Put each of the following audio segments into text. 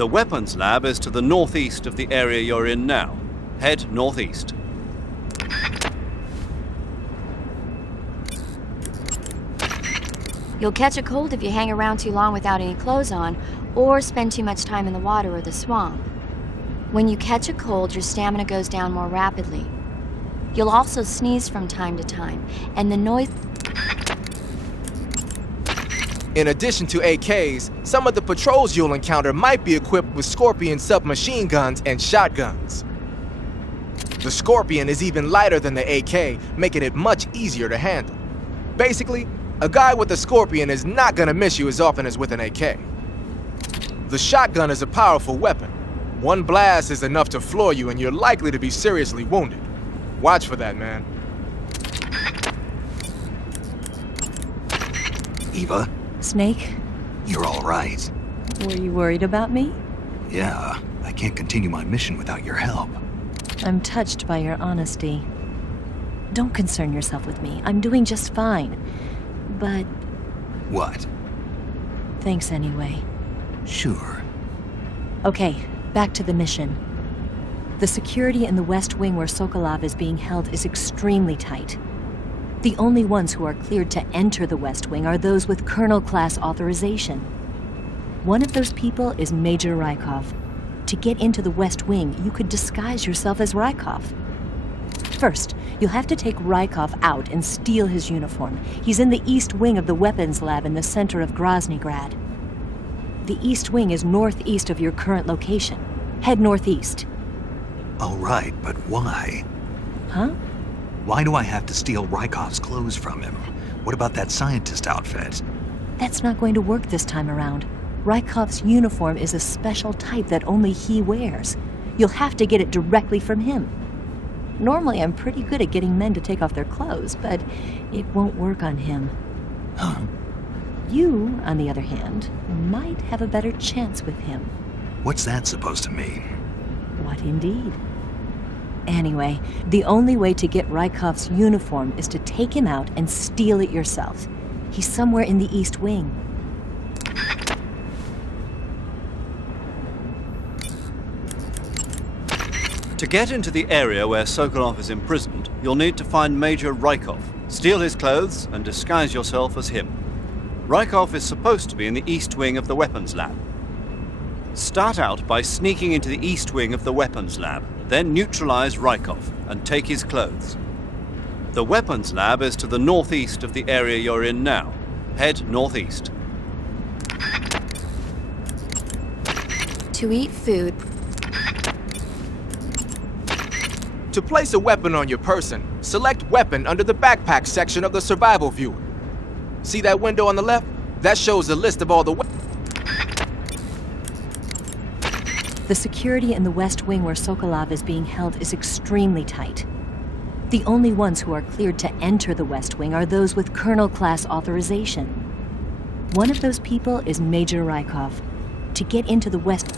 The weapons lab is to the northeast of the area you're in now. Head northeast. You'll catch a cold if you hang around too long without any clothes on, or spend too much time in the water or the swamp. When you catch a cold, your stamina goes down more rapidly. You'll also sneeze from time to time, and the noise... In addition to AKs, some of the patrols you'll encounter might be equipped with Scorpion submachine guns and shotguns. The Scorpion is even lighter than the AK, making it much easier to handle. Basically, a guy with a Scorpion is not gonna miss you as often as with an AK. The shotgun is a powerful weapon. One blast is enough to floor you and you're likely to be seriously wounded. Watch for that, man. Eva, Snake, you're all right. were you worried about me? Yeah, I can't continue my mission without your help. I'm touched by your honesty. Don't concern yourself with me. I'm doing just fine. But What? thanks anyway. Sure. Okay, back to the mission. The security in the West Wing where Sokolov is being held is extremely tight. The only ones who are cleared to enter the West Wing are those with Colonel-class authorization. One of those people is Major Rykov. To get into the West Wing, you could disguise yourself as Rykov. First, you'll have to take Rykov out and steal his uniform. He's in the East Wing of the weapons lab in the center of Groznygrad. The East Wing is northeast of your current location. Head northeast. All right, but why? Huh? Why do I have to steal Rykov's clothes from him? What about that scientist outfit? That's not going to work this time around. Rykov's uniform is a special type that only he wears. You'll have to get it directly from him. Normally, I'm pretty good at getting men to take off their clothes, but it won't work on him. Huh? You, on the other hand, might have a better chance with him. What's that supposed to mean? What indeed? Anyway, the only way to get Rykov's uniform is to take him out and steal it yourself. He's somewhere in the East Wing. To get into the area where Sokolov is imprisoned, you'll need to find Major Rykov, steal his clothes, and disguise yourself as him. Rykov is supposed to be in the East Wing of the weapons lab. Start out by sneaking into the East Wing of the weapons lab, then neutralize Rykov and take his clothes. The weapons lab is to the northeast of the area you're in now. Head northeast. To eat food, To place a weapon on your person, select Weapon under the Backpack section of the Survival Viewer. See that window on the left? That shows a list of all the weapons. The security in the West Wing where Sokolov is being held is extremely tight. The only ones who are cleared to enter the West Wing are those with Colonel-class authorization. One of those people is Major Rykov. To get into the West...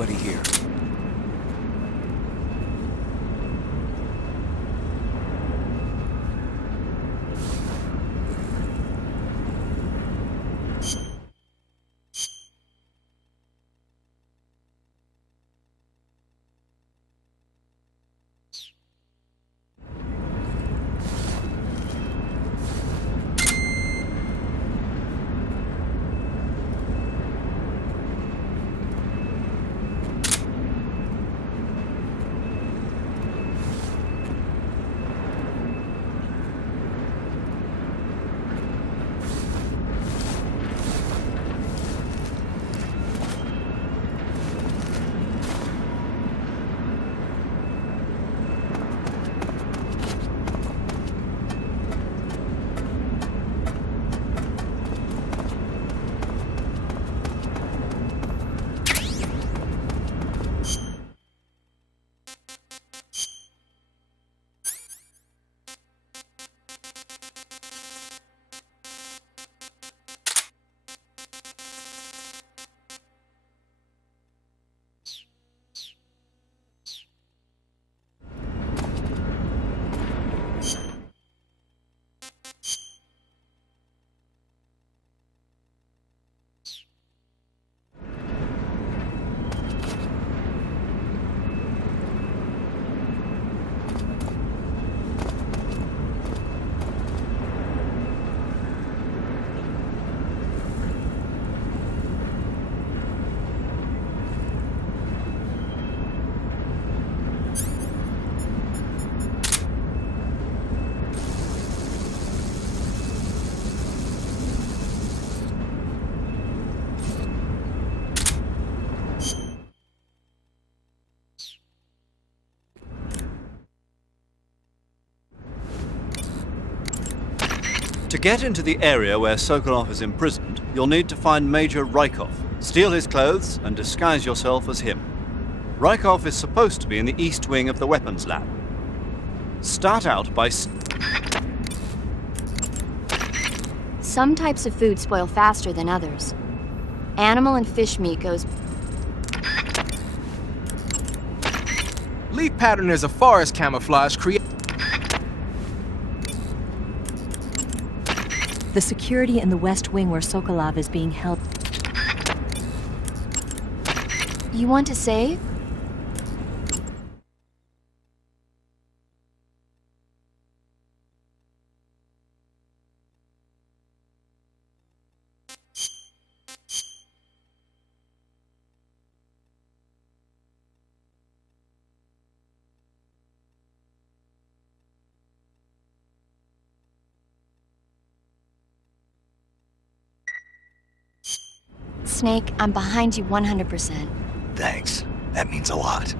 nobody here. To get into the area where Sokolov is imprisoned, you'll need to find Major Rykov, steal his clothes, and disguise yourself as him. Rykov is supposed to be in the east wing of the weapons lab. Start out by... Some types of food spoil faster than others. Animal and fish meat goes... Leaf pattern is a forest camouflage The security in the West Wing where Sokolov is being held... You want to save? Snake, I'm behind you 100%. Thanks. That means a lot.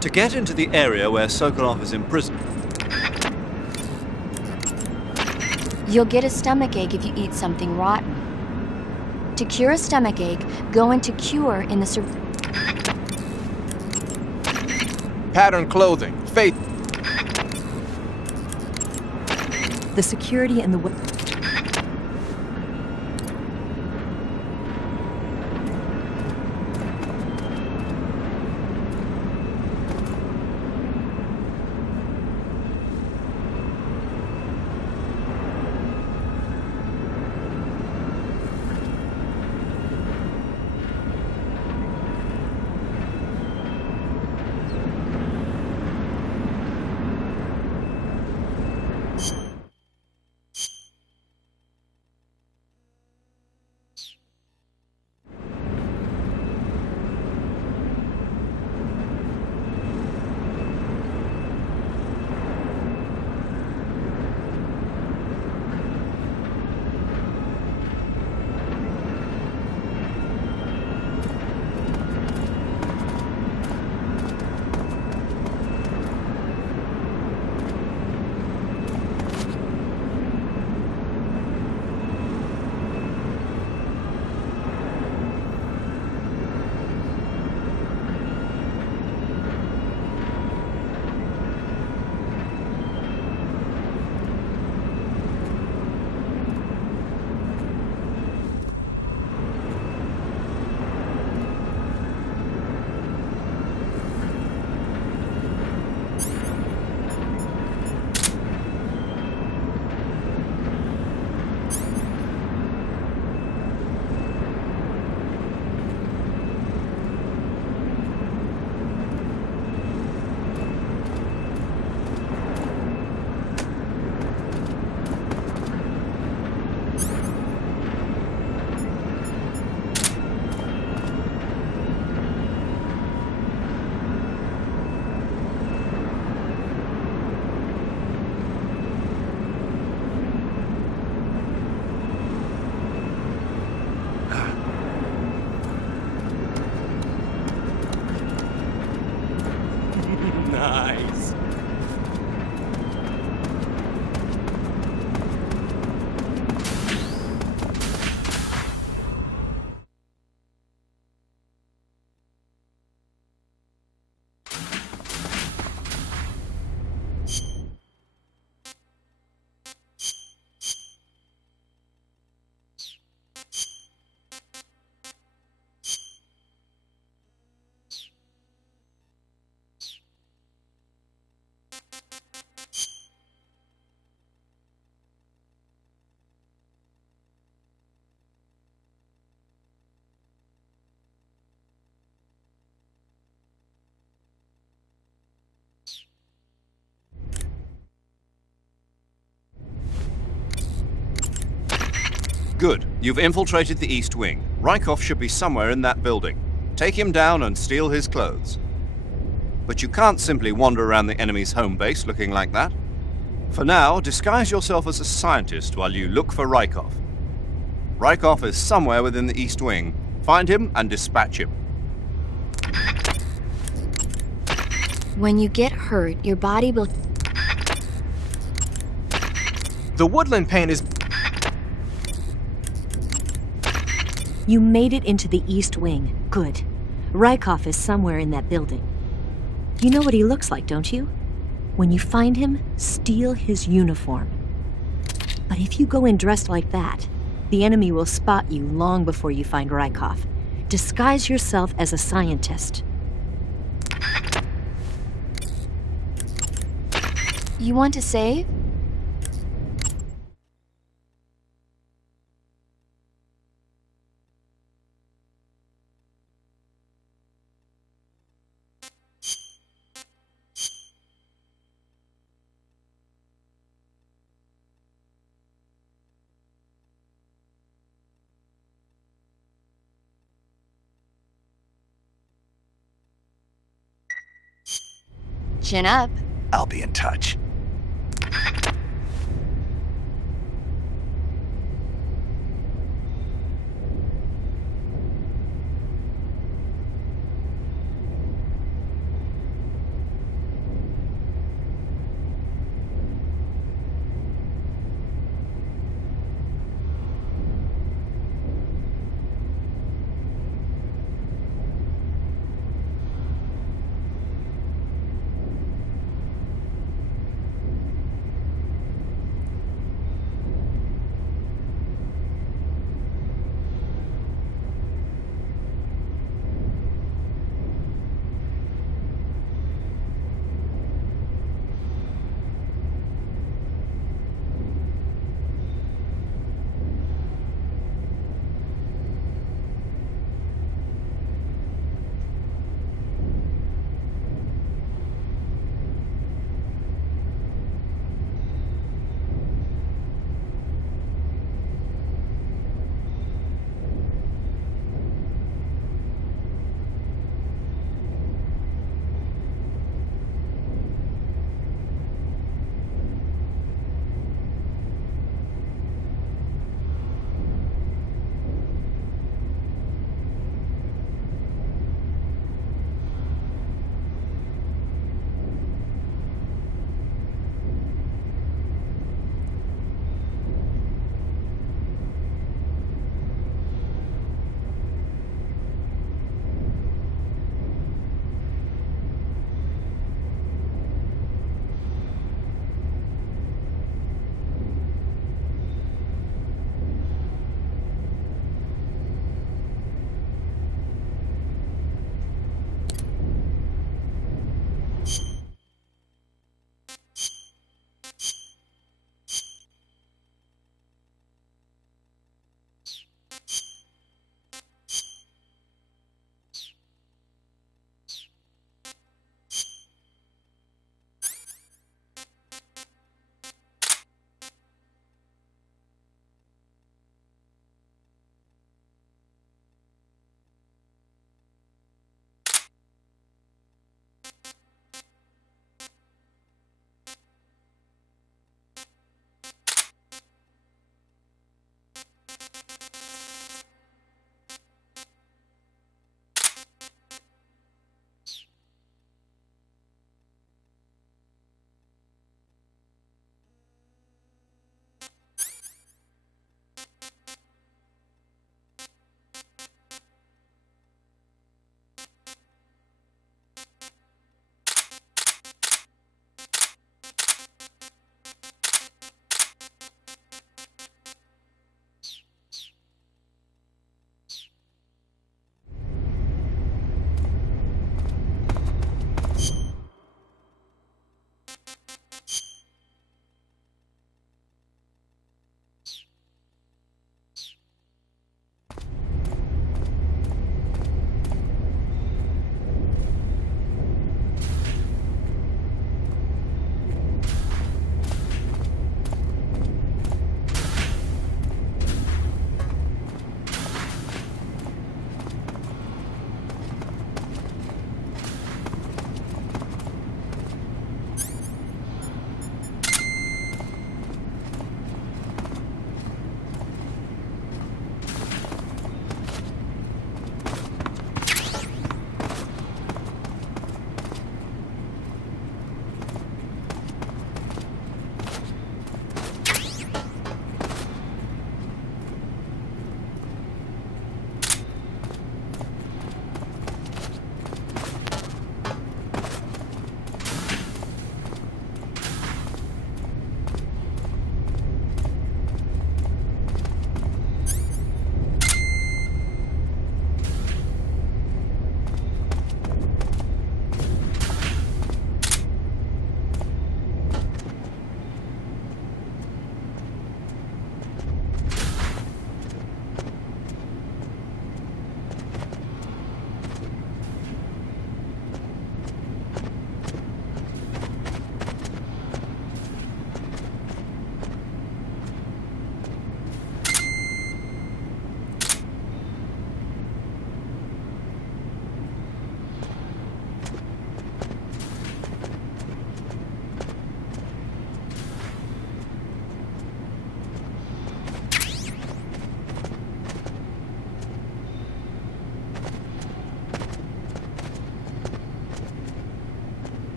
To get into the area where Sokolov is imprisoned, You'll get a stomachache if you eat something rotten. To cure a stomachache, go into Cure in the Pattern clothing. Faith. The security in the Nice. good. You've infiltrated the East Wing. Rykov should be somewhere in that building. Take him down and steal his clothes. But you can't simply wander around the enemy's home base looking like that. For now, disguise yourself as a scientist while you look for Rykov. Rykov is somewhere within the East Wing. Find him and dispatch him. When you get hurt, your body will... The woodland paint is... You made it into the East Wing. Good. Rykov is somewhere in that building. You know what he looks like, don't you? When you find him, steal his uniform. But if you go in dressed like that, the enemy will spot you long before you find Rykov. Disguise yourself as a scientist. You want to save? Chin up. I'll be in touch.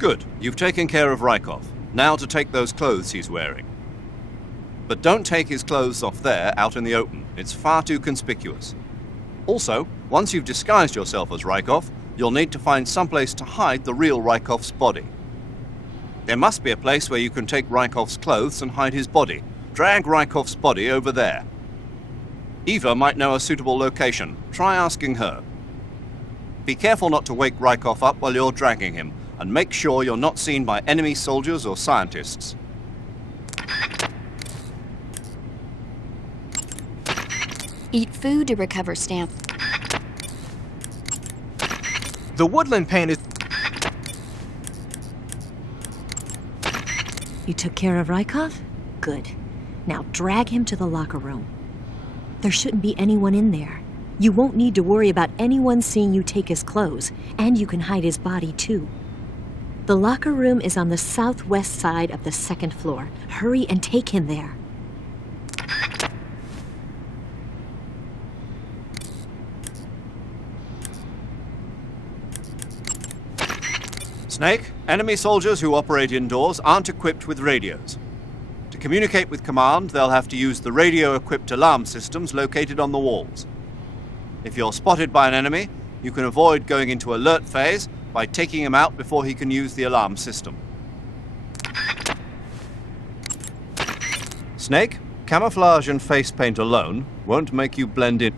Good. You've taken care of Rykov. Now to take those clothes he's wearing. But don't take his clothes off there, out in the open. It's far too conspicuous. Also, once you've disguised yourself as Rykov, you'll need to find someplace to hide the real Rykov's body. There must be a place where you can take Rykov's clothes and hide his body. Drag Rykov's body over there. Eva might know a suitable location. Try asking her. Be careful not to wake Rykov up while you're dragging him, and make sure you're not seen by enemy soldiers or scientists. Eat food to recover stamina. The woodland paint is... You took care of Rykov? Good. Now drag him to the locker room. There shouldn't be anyone in there. You won't need to worry about anyone seeing you take his clothes, and you can hide his body too. The locker room is on the southwest side of the second floor. Hurry and take him there. Snake, enemy soldiers who operate indoors aren't equipped with radios. To communicate with command, they'll have to use the radio-equipped alarm systems located on the walls. If you're spotted by an enemy, you can avoid going into alert phase by taking him out before he can use the alarm system. Snake, camouflage and face paint alone won't make you blend in.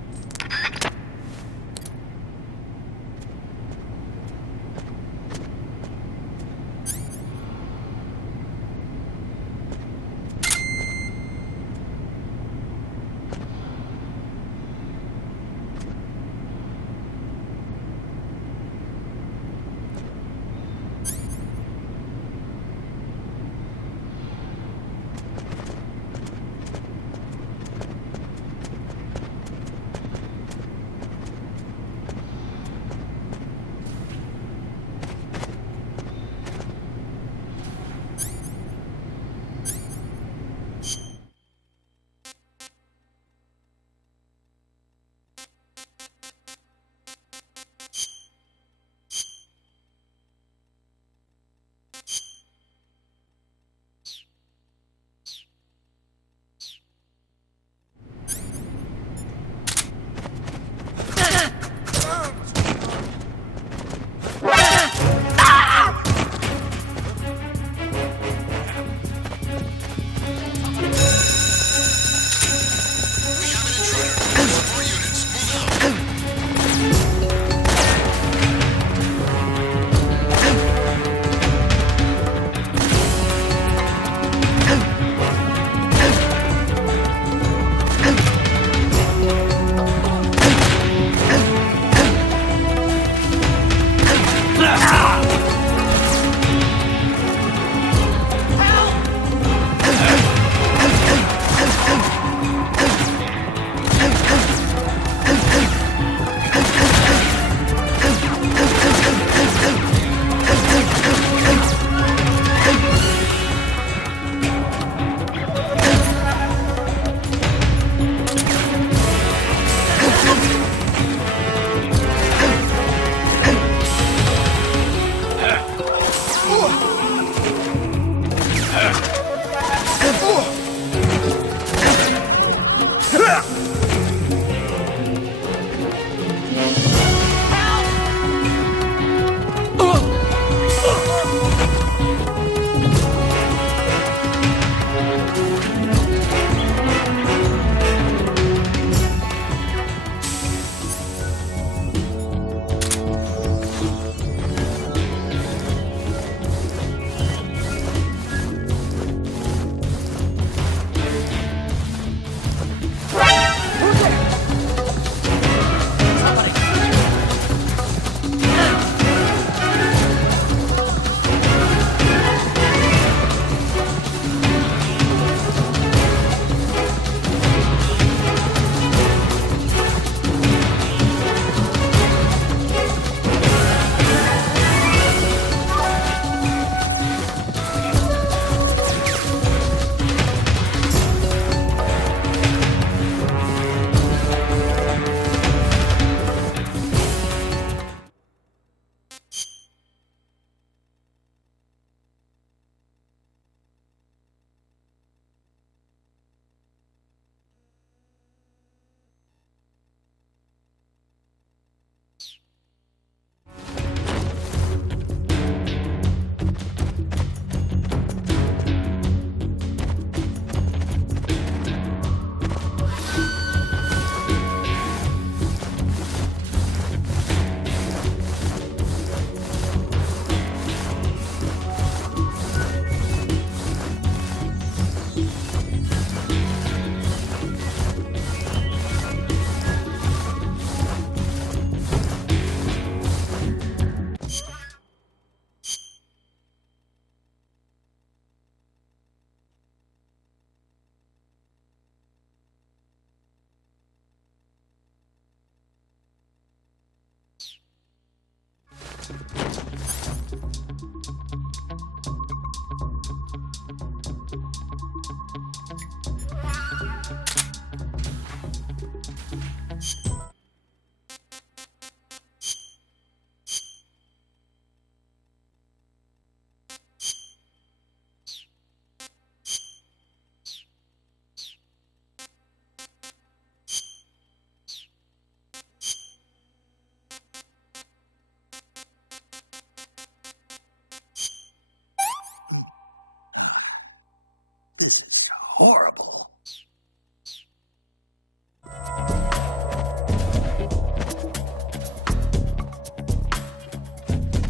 This is horrible.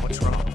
What's wrong?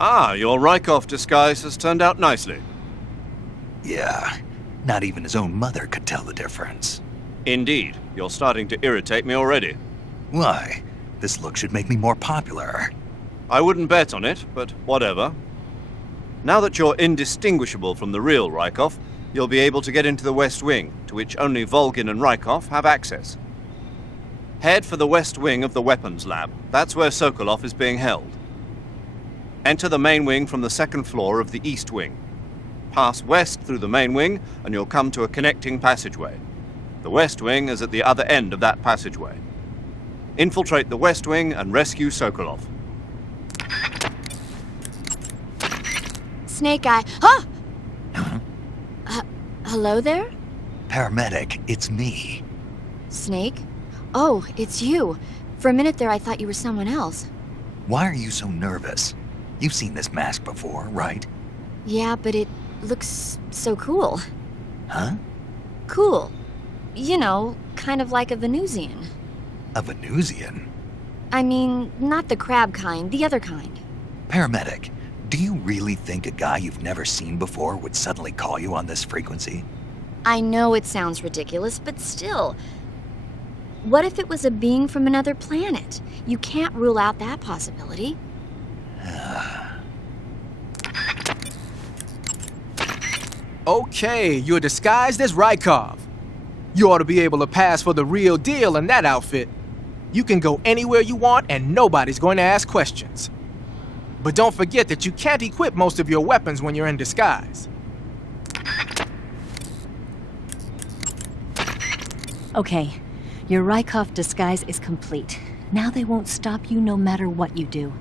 Ah, your Rykov disguise has turned out nicely. Yeah, not even his own mother could tell the difference. Indeed, you're starting to irritate me already. Why? This look should make me more popular. I wouldn't bet on it, but whatever. Now that you're indistinguishable from the real Rykov, you'll be able to get into the West Wing, to which only Volgin and Rykov have access. Head for the West Wing of the Weapons Lab. That's where Sokolov is being held. Enter the main wing from the second floor of the East Wing. Pass west through the main wing, and you'll come to a connecting passageway. The West Wing is at the other end of that passageway. Infiltrate the West Wing and rescue Sokolov. Snake Eye. Huh? Hello there? Paramedic, it's me. Snake? Oh, it's you. For a minute there, I thought you were someone else. Why are you so nervous? You've seen this mask before, right? Yeah, but it looks so cool. Huh? Cool. You know, kind of like a Venusian. A Venusian? I mean, not the crab kind, the other kind. Paramedic, do you really think a guy you've never seen before would suddenly call you on this frequency? I know it sounds ridiculous, but still. What if it was a being from another planet? You can't rule out that possibility. Okay, you're disguised as Rykov. You ought to be able to pass for the real deal in that outfit. You can go anywhere you want and nobody's going to ask questions. But don't forget that you can't equip most of your weapons when you're in disguise. Okay, your Rykov disguise is complete. Now they won't stop you no matter what you do.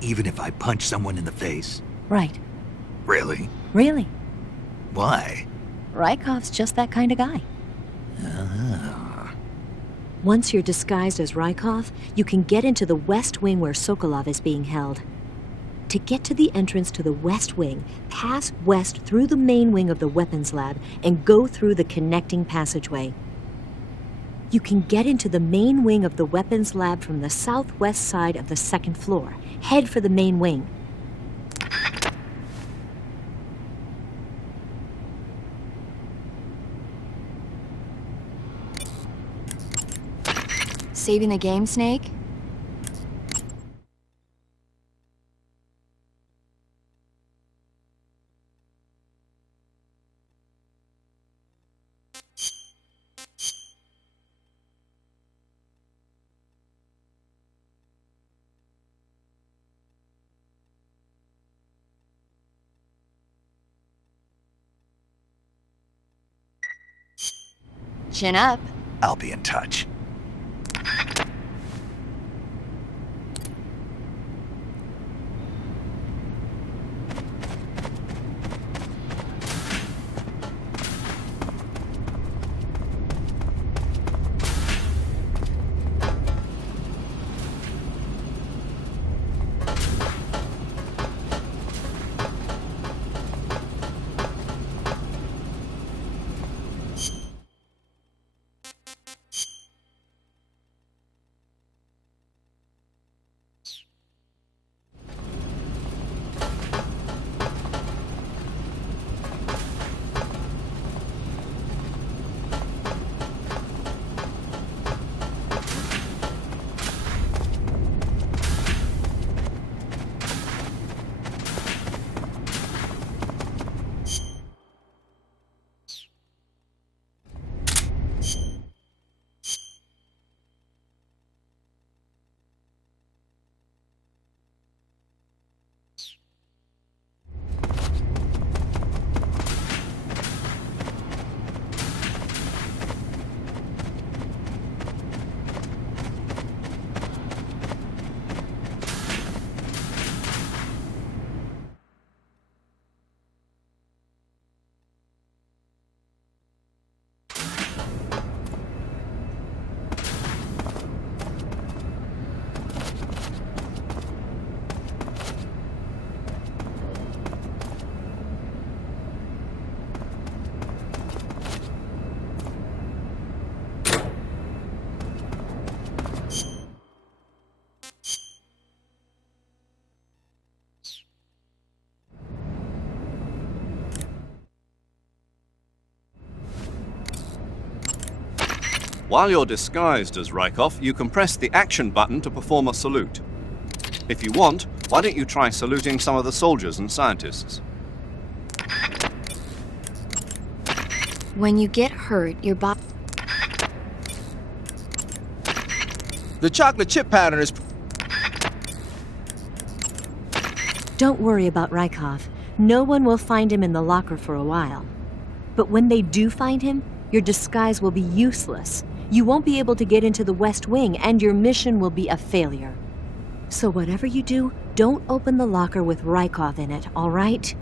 Even if I punch someone in the face? Right. Really? Really. Why? Rykov's just that kind of guy. Once you're disguised as Rykov, you can get into the West Wing where Sokolov is being held. To get to the entrance to the West Wing, pass west through the main wing of the weapons lab and go through the connecting passageway. You can get into the main wing of the weapons lab from the southwest side of the second floor. Head for the main wing. Saving the game, Snake? Chin up. I'll be in touch. While you're disguised as Rykov, you can press the action button to perform a salute. If you want, why don't you try saluting some of the soldiers and scientists? When you get hurt, your body... The chocolate chip pattern is... Don't worry about Rykov. No one will find him in the locker for a while. But when they do find him, your disguise will be useless. You won't be able to get into the West Wing, and your mission will be a failure. So whatever you do, don't open the locker with Rykov in it, all right?